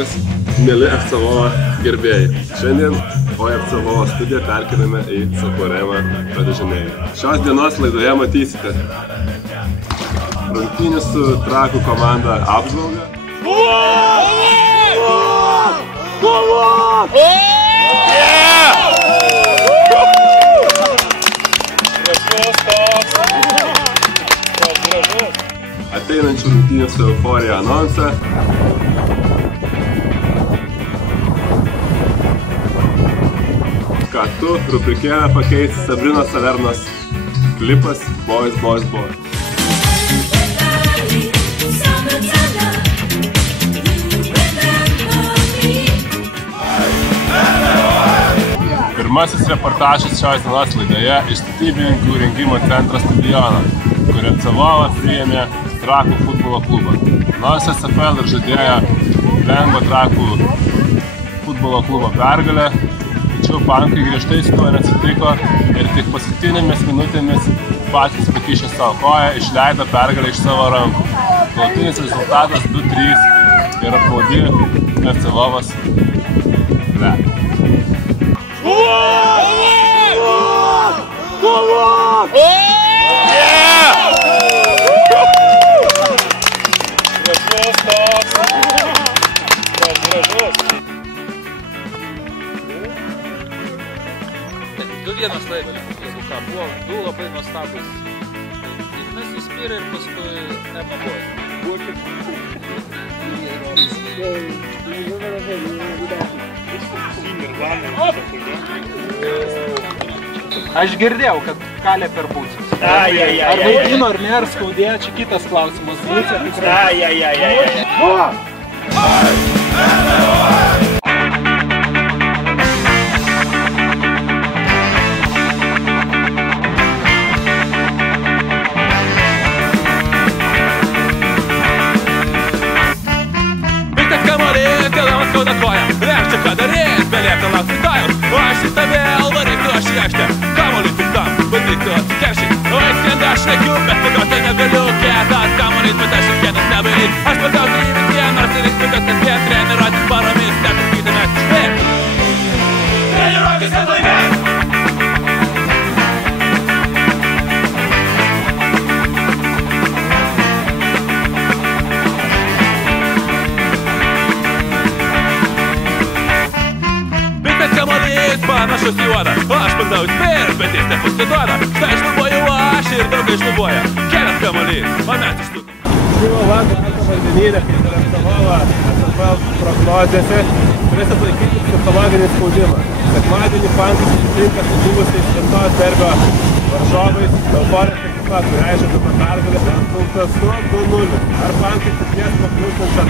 vakaras, mėly FC Lvovo gerbėjai. Šiandien FC Lvovo studiją perkeliame į Saquarema Rio de Janeiro. Šios dienos laidoje matysite rungtynių su Trakų komanda apžvalgą. Ateinančių rungtynių su Euforija anonsą. Kartu rubrikėlę pakeis Sabrinos Salernos klipas Boys, Boys, Boys. Pirmasis reportažas šios dienos laidoje iš statybininkų rengimo centro stadiono, kur FC Lvovo priėmė Trakų futbolo klubą. Nors SFL ir žadėjo lengvą Trakų futbolo klubo pergalę, tačiau pankai griežtai su tuo neatsitiko ir tik paskutinėmis minutėmis patys pakišę savo koją išleido pergalę iš savo rankų. Galutinis rezultatas 2-3 ir apmaudi FC Lvovas. Du vienas laimės, jeigu ką buvo, du labai nuostabus. Ignas įspyrė ir paskui Ema buvo. Aš girdėjau, kad kalė per būčius. Ar vaidino ar ne, ar skaudėjo, čia kitas klausimas. Skauda koja, reiškia, ką darys, belieka laukti rytojaus. O aš į tave varykiu aš iešti, kamuolį tik tam, bandytų atsikeršyti. O įskrenda aš šnekiu, bet pagauti negaliu, kietas kamuolys, bet aš ir kietas nevaryt. Aš pagauti įvykį, nors ir įspėkas kasdien, treniruotis paromis, netrukdyti mes išbėg. Treniruotis, kad laimės! Panašus į uodą, aš bandau įspėti, bet jis nepasiduoda. Štai šlubuoju aš ir draugai šlubuoja. Kelias kamuolys, o mes iš tų. Šimo vakar vandenyne, kaip ir FC Lvovo SFL prognozėse, turės atlaikyti psichologinį spaudimą. Sekmadienį pankai susitinka su buvusiais šventos derbio varžovais Euforijos ekipa, kuriai žadama pergalė rezultatu 2-0. Ar pankai tikės pakliūstančią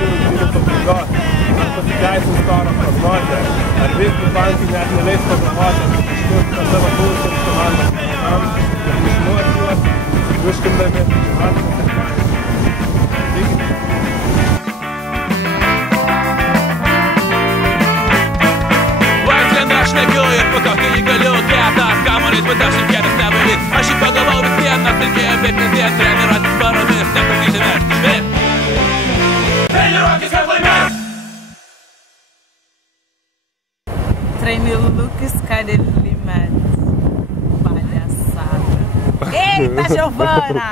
rungtynių pabaigos? Ar pasiteisins toro prognozę? Ar visgi pankai net neleis pagalvoti apie savo buvusiams komandos varžovams ir išnuoti juos, užkindami Vasaros sekmadienį? Aš negiu ir pagauti jį galiu, kietas kamuolys, bet aš ir kietas nevaryt. Aš jį pagavau vis vienas, reikėjo bet kasdien treniruotis paromis, netrukdyti mes išbėg. Treniruokis, kad laimės! Treniruokis, kad laimės. Palhaçada. Eita, Giovana!